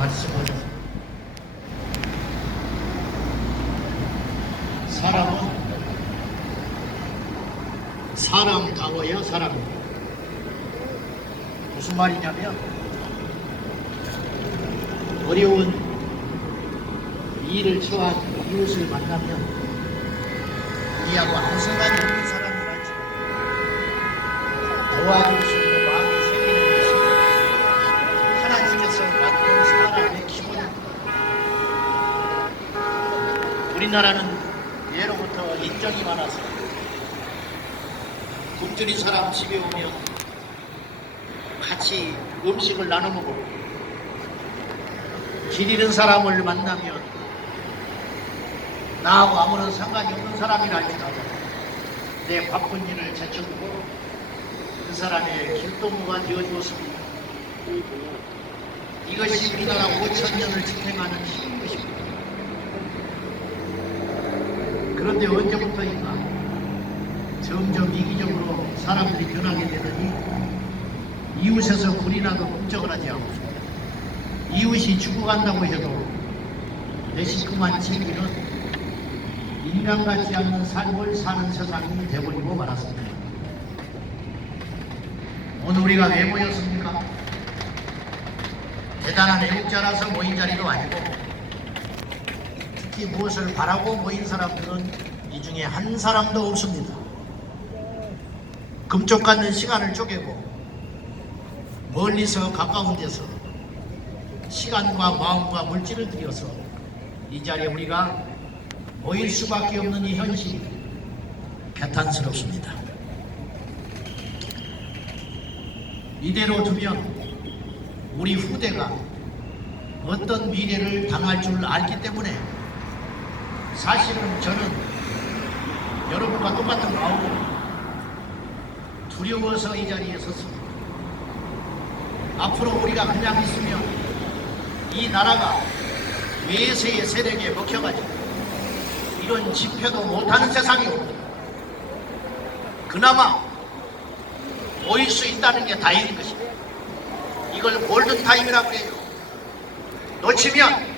말씀을 사람은 사람다워야 사람입니다. 무슨 말이냐면 어려운 일을 처한 이웃을 만나면 우리하고 아무 상관이 없는 사람이랄지 도와줄 수 있는 마음이 생기는 것이 하나님께서 만든 사람의 기본입니다. 우리나라는 예로부터 인정이 많아서 굶주린 사람 집에 오면 같이 음식을 나눠 먹고 길 잃은 사람을 만나면 나하고 아무런 상관이 없는 사람이라 할지라도 내 바쁜 일을 제쳐두고 그 사람의 길동무가 되어주었습니다. 이것이 우리나라 5,000년을 지탱하는 힘인 것입니다. 그런데 언제부터인가 점점 이기적으로 사람들이 변하게 되더니 이웃에서 불이 나도 걱정을 하지 않고 이웃이 죽어간다고 해도 내 식구만 챙기는 인간 같지 않는 삶을 사는 세상이 되어버리고 말았습니다. 오늘 우리가 왜 모였습니까? 대단한 애국자라서 모인 자리도 아니고 특히 무엇을 바라고 모인 사람들은 이 중에 한 사람도 없습니다. 금쪽 같는 시간을 쪼개고 멀리서 가까운 데서 시간과 마음과 물질을 들여서 이 자리에 우리가 모일 수밖에 없는 이 현실이 개탄스럽습니다. 이대로 두면 우리 후대가 어떤 미래를 당할 줄 알기 때문에 사실은 저는 여러분과 똑같은 마음으로 두려워서 이 자리에 섰습니다. 앞으로 우리가 그냥 있으면 이 나라가 외세의 세력에 먹혀가지고 이런 집회도 못하는 세상이 옵니다. 그나마 모일 수 있다는 게 다행인 것입니다. 이걸 골든타임이라고 해요. 놓치면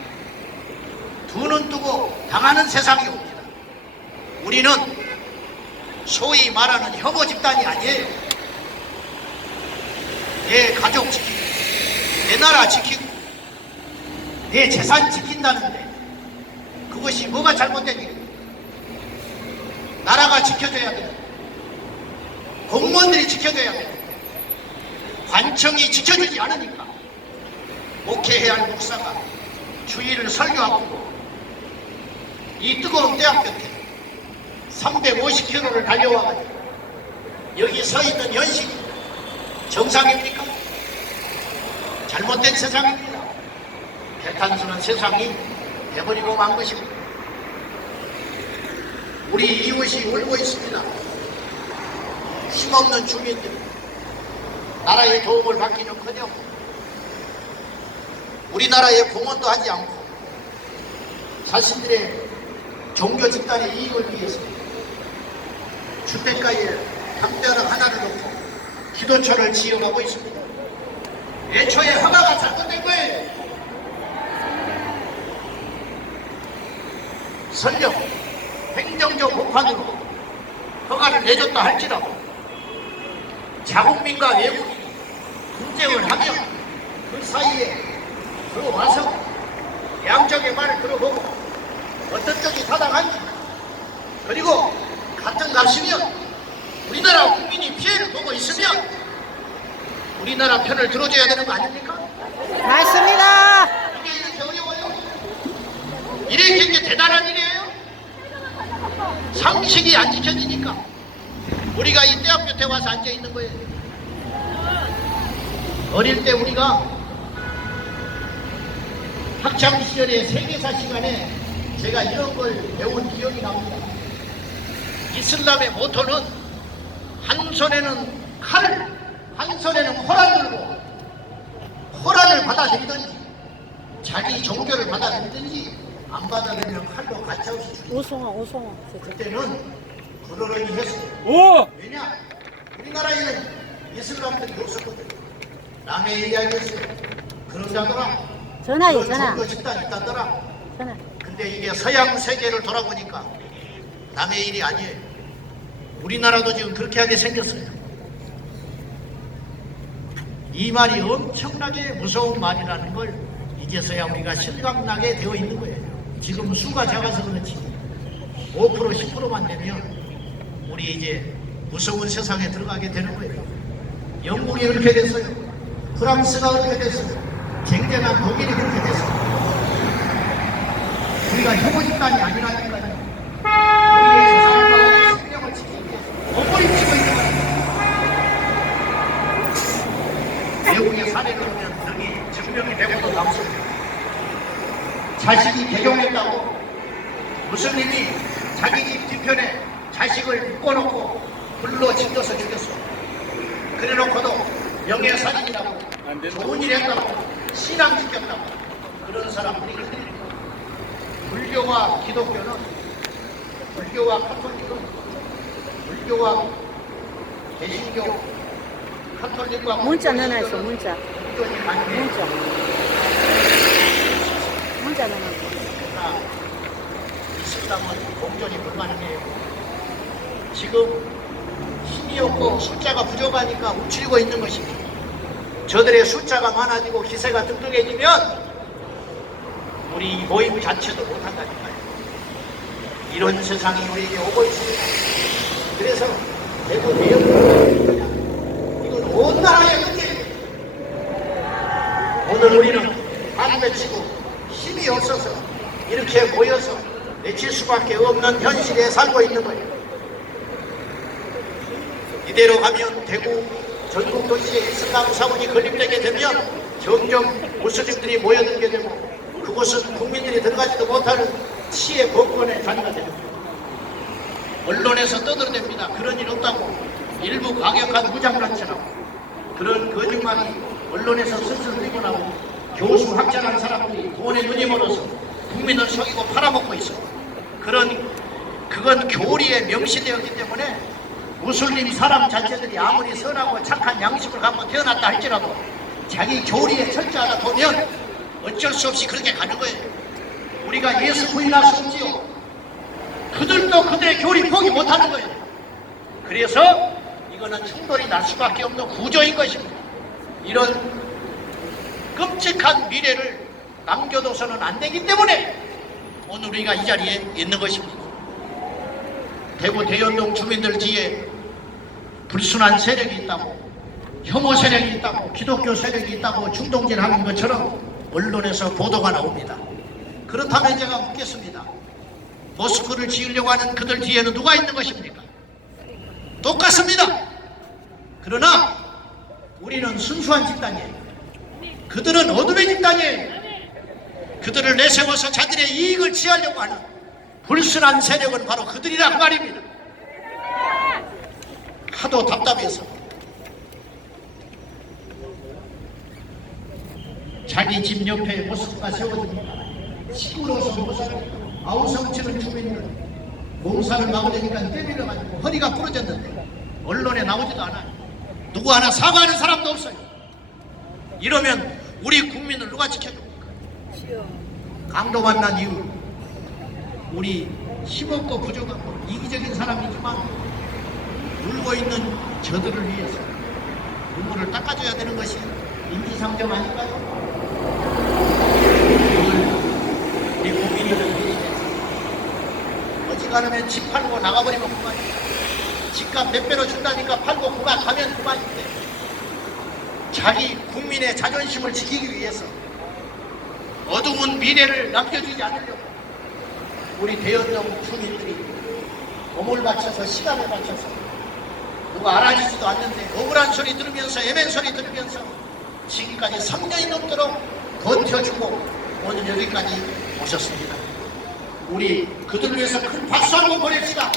두 눈 뜨고 당하는 세상이 옵니다. 우리는 소위 말하는 혐오 집단이 아니에요. 내 가족 지키고 내 나라 지키고 내 재산 지킨다는데 그것이 뭐가 잘못된 일이에요? 나라가 지켜줘야 돼요. 공무원들이 지켜줘야 돼요. 관청이 지켜주지 않으니까 목회해야 할 목사가 주의를 설교하고 이 뜨거운 대학 곁에 350km를 달려와가지고 여기 서 있는 현실이 정상입니까? 잘못된 세상입니다. 개탄스러운 세상이 돼버리고 만 것입니다. 우리 이웃이 울고 있습니다. 힘없는 주민들 나라의 도움을 받기는커녕 우리나라의 공헌도 하지 않고 자신들의 종교 집단의 이익을 위해서 주택가에 담벼락 하나를 놓고 기도처를 지어가고 있습니다. 애초에 허가가 잘못된 거예요. 설령 행정적 법안으로 허가를 내줬다 할지라도 자국민과 외국인이 분쟁을 하면 그 사이에 들어와서 양쪽의 말을 들어보고 어떤 쪽이 타당한지 그리고 같은 값이면 우리나라 국민이 피해를 보고 있으면 우리나라 편을 들어줘야 되는 거 아닙니까? 맞습니다. 이게 이렇게 어려워요? 이게 대단한 일이에요? 상식이 안 지켜지니까 우리가 이 대학 곁에 와서 앉아 있는 거예요. 어릴 때 우리가 학창 시절에 세계사 시간에 제가 이런 걸 배운 기억이 납니다. 이슬람의 모토는 한 손에는 칼, 한 손에는 코란 들고 코란을 받아들이든지 자기 종교를 받아들이든지 안 받아들이면 칼로 가차없이 죽이죠. 오송아. 그때는 그러려니 했어요. 오! 왜냐? 우리나라에는 이슬람들이 없었거든요. 남의 이야기였어요. 그러자더라 전화요, 그런 전화. 종교 집단이 있다더라. 전화. 근데 이게 서양 세계를 돌아보니까 남의 일이 아니에요. 우리나라도 지금 그렇게 하게 생겼어요. 이 말이 엄청나게 무서운 말이라는 걸 이제서야 우리가 실감나게 되어 있는 거예요. 지금 수가 작아서 그렇지 5% 10%만 되면 우리 이제 무서운 세상에 들어가게 되는 거예요. 영국이 그렇게 됐어요. 프랑스가 그렇게 됐어요. 쟁쟁한 독일이 그렇게 됐어요. 우리가 혐오 집단이 아니라니까요. 우리의 세상과 우리의 생명을 지키기 위해서 몸부림치고 있는 거예요. 외국의 사례를 보면 여기 증명이 되고도 남습니다. 자식이 개종했다고 무슬림이 자기 집 뒤편에 자식을 묶어놓고 불로 찔러서 죽였어. 그래놓고도 명예살인이라고 좋은 일 했다고 신앙시켰다고 그런 사람들이 불교와 기독교는 불교와 카톨릭은 불교와 개신교 카톨릭과 문자 넣어놨어, 문자. 공존이 가능해. 문자. 문자 넣어놨어. 그러나 이슬람은 공존이 불가능해요. 지금 힘이 없고 숫자가 부족하니까 움츠리고 있는 것입니다. 저들의 숫자가 많아지고 기세가 등등해지면 우리 모임 자체도 못한다니까요. 이런 세상이 우리에게 오고 있습니다. 그래서 대구 대연 이건 온 나라의 문제입니다. 오늘 우리는 안 외치고 힘이 없어서 이렇게 모여서 외칠 수밖에 없는 현실에 살고 있는 거예요. 이대로 가면 대구 전국 도시에 이슬람 사원이 건립되게 되면 점점 무슬림들이 모여들게 되고 그곳은 국민들이 들어가지도 못하는 치의 법권의 자리가 됩니다. 언론에서 떠들어댑니다. 그런 일 없다고. 일부 과격한 무장단체라고 그런 거짓말이 언론에서 슬슬 들고 나오고 교수 학자라는 사람들이 돈에 눈이 멀어서 국민을 속이고 팔아먹고 있어. 그건 교리에 명시되었기 때문에 무슬림 사람 자체들이 아무리 선하고 착한 양심을 갖고 태어났다 할지라도 자기 교리에 철저하다 보면 어쩔 수 없이 그렇게 가는 거예요. 우리가 예수 부인할 수 없지요. 그들도 그들의 교리 포기 못하는 거예요. 그래서 이거는 충돌이 날 수밖에 없는 구조인 것입니다. 이런 끔찍한 미래를 남겨둬서는 안 되기 때문에 오늘 우리가 이 자리에 있는 것입니다. 대구 대연동 주민들 뒤에 불순한 세력이 있다고, 혐오 세력이 있다고, 기독교 세력이 있다고 중동질하는 것처럼 언론에서 보도가 나옵니다. 그렇다면 제가 묻겠습니다. 모스크를 지으려고 하는 그들 뒤에는 누가 있는 것입니까? 똑같습니다. 그러나 우리는 순수한 집단이에요. 그들은 어둠의 집단이에요. 그들을 내세워서 자들의 이익을 취하려고 하는 불순한 세력은 바로 그들이라 그 말입니다. 하도 답답해서 자기 집 옆에 모스크가 세워집니다. 시끄러워서 못 살고 아우성치는 주민들 농사를 막으려니까 때밀어가지고 허리가 부러졌는데 언론에 나오지도 않아요. 누구 하나 사과하는 사람도 없어요. 이러면 우리 국민을 누가 지켜줍니까? 강도 만난 이유 우리 힘없고 부족하고 이기적인 사람이지만 울고 있는 저들을 위해서 눈물을 닦아줘야 되는 것이 인지상정 아닌가요? 오늘 우리 국민들을 위해서 어지간하면 집 팔고 나가버리면 그만이에요. 집값 몇 배로 준다니까 팔고 가면 그만인데 자기 국민의 자존심을 지키기 위해서 어두운 미래를 남겨주지 않으려고 우리 대연동 주민들이 몸을 바쳐서 시간을 바쳐서 누가 알아주지도 않는데 억울한 소리 들으면서 애맨 소리 들으면서 지금까지 3년이 넘도록 버텨주고 오늘 여기까지 오셨습니다. 우리 그들 위해서 큰 박수 한번 보냅시다.